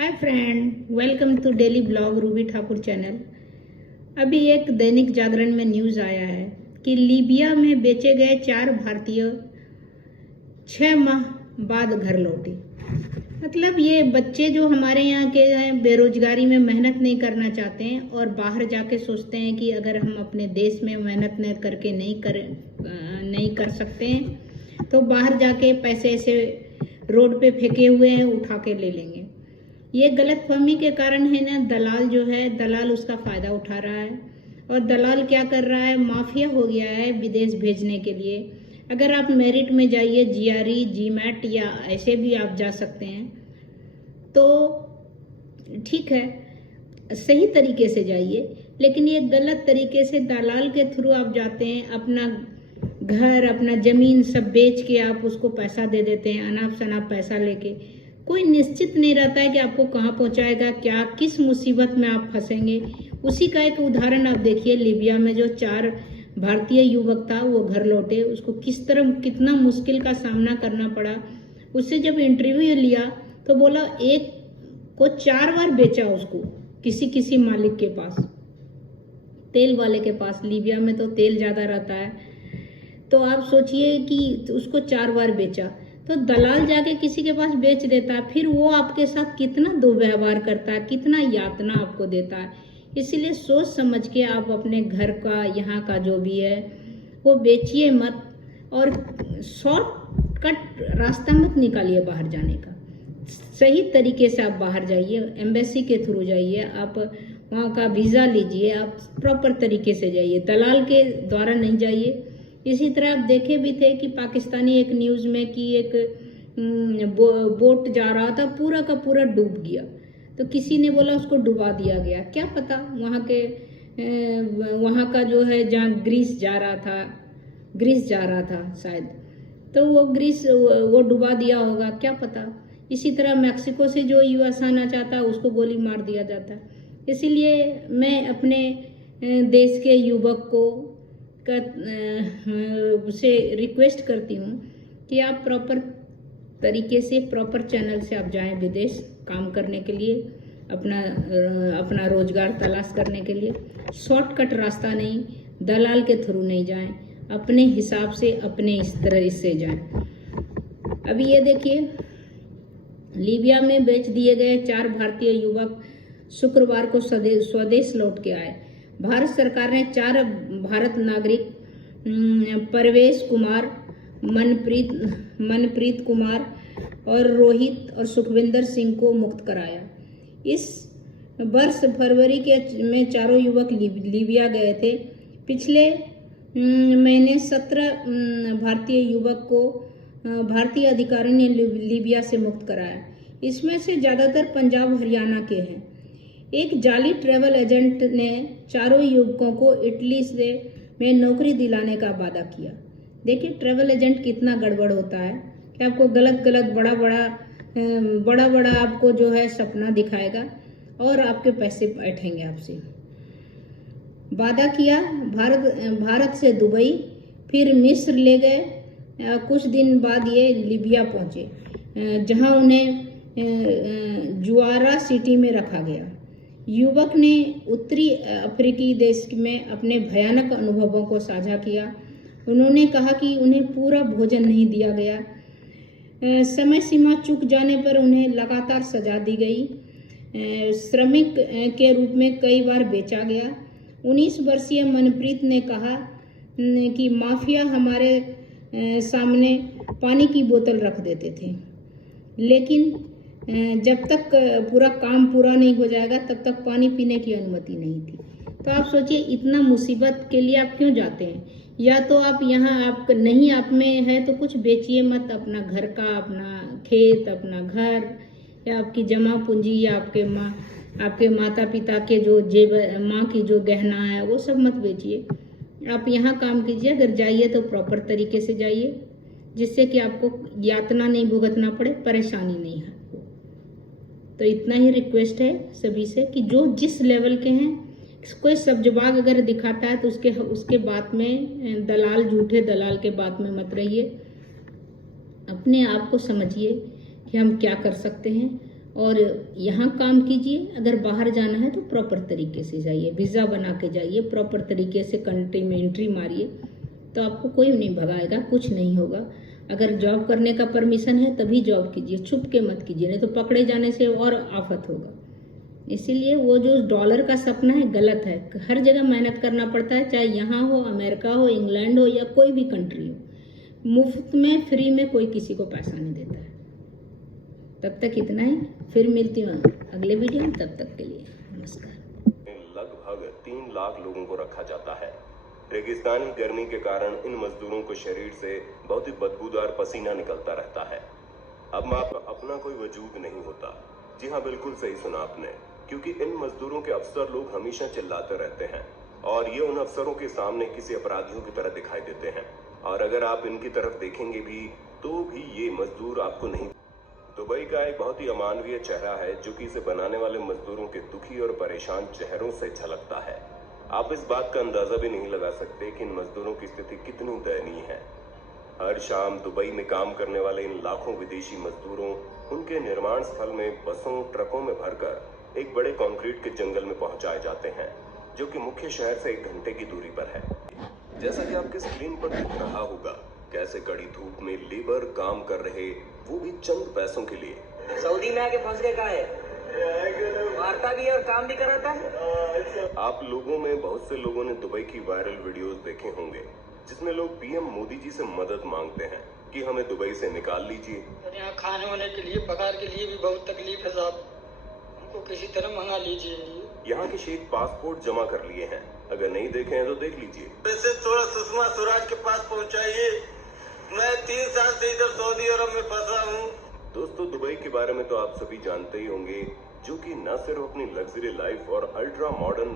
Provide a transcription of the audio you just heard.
Hi friend, welcome to daily blog Ruby Thakur channel. अभी एक दैनिक जागरण में न्यूज़ आया है कि लीबिया में बेचे गए 4 भारतीय 6 माह बाद घर लौटे। मतलब ये बच्चे जो हमारे यहाँ के हैं, बेरोजगारी में मेहनत नहीं करना चाहते हैं और बाहर जाके सोचते हैं कि अगर हम अपने देश में मेहनत न करके नहीं कर सकते हैं तो बाहर जाके पैसे ऐसे रोड पे फेंके हुए हैं उठा के ले लेंगे। ये गलतफहमी के कारण है ना, दलाल जो है, दलाल उसका फ़ायदा उठा रहा है। और दलाल क्या कर रहा है, माफिया हो गया है विदेश भेजने के लिए। अगर आप मेरिट में जाइए, जीआरई, जीमैट या ऐसे भी आप जा सकते हैं तो ठीक है, सही तरीके से जाइए। लेकिन ये गलत तरीके से दलाल के थ्रू आप जाते हैं, अपना घर, अपना ज़मीन सब बेच के आप उसको पैसा दे देते हैं, अनाप शनाप पैसा लेके। कोई निश्चित नहीं रहता है कि आपको कहाँ पहुँचाएगा, क्या किस मुसीबत में आप फंसेंगे। उसी का एक उदाहरण आप देखिए, लीबिया में जो 4 भारतीय युवक था वो घर लौटे, उसको कितना मुश्किल का सामना करना पड़ा। उससे जब इंटरव्यू लिया तो बोला एक को 4 बार बेचा उसको, किसी मालिक के पास, तेल वाले के पास। लीबिया में तो तेल ज़्यादा रहता है, तो आप सोचिए कि उसको 4 बार बेचा। तो दलाल जाके किसी के पास बेच देता है, फिर वो आपके साथ कितना दुर्व्यवहार करता है, कितना यातना आपको देता है। इसीलिए सोच समझ के आप अपने घर का, यहाँ का जो भी है वो बेचिए मत, और शॉर्टकट रास्ता मत निकालिए बाहर जाने का। सही तरीके से आप बाहर जाइए, एम्बेसी के थ्रू जाइए, आप वहाँ का वीज़ा लीजिए, आप प्रॉपर तरीके से जाइए, दलाल के द्वारा नहीं जाइए। इसी तरह आप देखे भी थे कि पाकिस्तानी एक न्यूज़ में कि एक बोट जा रहा था, पूरा का पूरा डूब गया। तो किसी ने बोला उसको डुबा दिया गया, क्या पता वहाँ का जो है, जहाँ ग्रीस जा रहा था शायद, तो वो ग्रीस वो डुबा दिया होगा, क्या पता। इसी तरह मैक्सिको से जो यूएस आना चाहता है उसको गोली मार दिया जाता है। इसीलिए मैं अपने देश के युवक को से रिक्वेस्ट करती हूँ कि आप प्रॉपर तरीके से, प्रॉपर चैनल से आप जाएं विदेश काम करने के लिए, अपना रोजगार तलाश करने के लिए। शॉर्टकट रास्ता नहीं, दलाल के थ्रू नहीं जाएं, अपने हिसाब से, अपने इस तरह से जाएं। अभी ये देखिए, लीबिया में बेच दिए गए 4 भारतीय युवक शुक्रवार को स्वदेश लौट के आए। भारत सरकार ने 4 भारत नागरिक परवेश कुमार, मनप्रीत कुमार और रोहित और सुखविंदर सिंह को मुक्त कराया। इस वर्ष फरवरी में चारों युवक लीबिया गए थे। पिछले महीने 17 भारतीय युवक को भारतीय अधिकारियों ने लीबिया से मुक्त कराया। इसमें से ज़्यादातर पंजाब हरियाणा के हैं। एक जाली ट्रैवल एजेंट ने चारों युवकों को इटली में नौकरी दिलाने का वादा किया। देखिए ट्रैवल एजेंट कितना गड़बड़ होता है कि आपको गलत बड़ा बड़ा आपको जो है सपना दिखाएगा और आपके पैसे बैठेंगे आपसे। वादा किया, भारत से दुबई, फिर मिस्र ले गए। कुछ दिन बाद ये लीबिया पहुंचे, जहां उन्हें जुआरा सिटी में रखा गया। युवक ने उत्तरी अफ्रीकी देश में अपने भयानक अनुभवों को साझा किया। उन्होंने कहा कि उन्हें पूरा भोजन नहीं दिया गया, समय सीमा चूक जाने पर उन्हें लगातार सजा दी गई, श्रमिक के रूप में कई बार बेचा गया। 19 वर्षीय मनप्रीत ने कहा कि माफिया हमारे सामने पानी की बोतल रख देते थे, लेकिन जब तक पूरा काम पूरा नहीं हो जाएगा तब तक पानी पीने की अनुमति नहीं थी। तो आप सोचिए, इतना मुसीबत के लिए आप क्यों जाते हैं? या तो आप यहाँ आप नहीं, आप में है तो कुछ बेचिए मत, अपना घर का, अपना खेत, अपना घर, या आपकी जमा पूंजी, या आपके माता पिता के जो माँ की जो गहना है वो सब मत बेचिए। आप यहाँ काम कीजिए। अगर जाइए तो प्रॉपर तरीके से जाइए, जिससे कि आपको यातना नहीं भुगतना पड़े, परेशानी नहीं है। तो इतना ही रिक्वेस्ट है सभी से कि जो जिस लेवल के हैं, कोई सब्जबाग अगर दिखाता है तो उसके बात में, झूठे दलाल के बात में मत रहिए। अपने आप को समझिए कि हम क्या कर सकते हैं और यहाँ काम कीजिए। अगर बाहर जाना है तो प्रॉपर तरीके से जाइए, वीज़ा बना के जाइए, प्रॉपर तरीके से कंट्री में एंट्री मारिए, तो आपको कोई नहीं भगाएगा, कुछ नहीं होगा। अगर जॉब करने का परमिशन है तभी जॉब कीजिए, छुप के मत कीजिए, नहीं तो पकड़े जाने से और आफत होगा। इसीलिए वो जो डॉलर का सपना है गलत है। हर जगह मेहनत करना पड़ता है, चाहे यहाँ हो, अमेरिका हो, इंग्लैंड हो या कोई भी कंट्री हो। मुफ्त में, फ्री में कोई किसी को पैसा नहीं देता है। तब तक इतना ही, फिर मिलती हूँ अगले वीडियो में, तब तक के लिए नमस्कार। लगभग 3 लाख लोगों को रखा जाता है। रेगिस्तानी गर्मी के कारण इन मजदूरों को शरीर से बहुत ही बदबूदार पसीना निकलता रहता है। अब आपका अपना कोई वजूद नहीं होता। जी हाँ, बिल्कुल सही सुना आपने, क्योंकि इन मजदूरों के अफसर लोग हमेशा चिल्लाते रहते हैं और ये उन अफसरों के सामने किसी अपराधियों की तरह दिखाई देते हैं। और अगर आप इनकी तरफ देखेंगे भी तो भी ये मजदूर आपको नहीं। दुबई का एक बहुत ही अमानवीय चेहरा है जो कि इसे बनाने वाले मजदूरों के दुखी और परेशान चेहरों से झलकता है। आप इस बात का अंदाजा भी नहीं लगा सकते कि इन मजदूरों की स्थिति कितनी दयनीय है। हर शाम दुबई में काम करने वाले इन लाखों विदेशी मजदूरों उनके निर्माण स्थल में बसों ट्रकों में भरकर एक बड़े कंक्रीट के जंगल में पहुंचाए जाते हैं, जो कि मुख्य शहर से 1 घंटे की दूरी पर है। जैसा कि आपके स्क्रीन पर दिख रहा होगा, कैसे कड़ी धूप में लेबर काम कर रहे, वो भी चंद पैसों के लिए। सऊदी में आके फंस गए, कहा है मारता भी है और काम भी कराता है। आप लोगों में बहुत से लोगों ने दुबई की वायरल वीडियोस देखे होंगे जिसमें लोग पीएम मोदी जी से मदद मांगते हैं कि हमें दुबई से निकाल लीजिए। यहाँ खाने होने के लिए, पगार के लिए भी बहुत तकलीफ है साहब, हमको किसी तरह मंगा लीजिए। यहाँ के शेख पासपोर्ट जमा कर लिए हैं, अगर नहीं देखे हैं तो देख लीजिए। वैसे थोड़ा सुषमा स्वराज के पास पहुंचाइए, मैं 3 साल से इधर सऊदी अरब में फंसा हूँ। दोस्तों, दुबई के बारे में तो आप सभी जानते ही होंगे, जो कि न सिर्फ अपनी लग्जरी लाइफ और अल्ट्रा मॉडर्न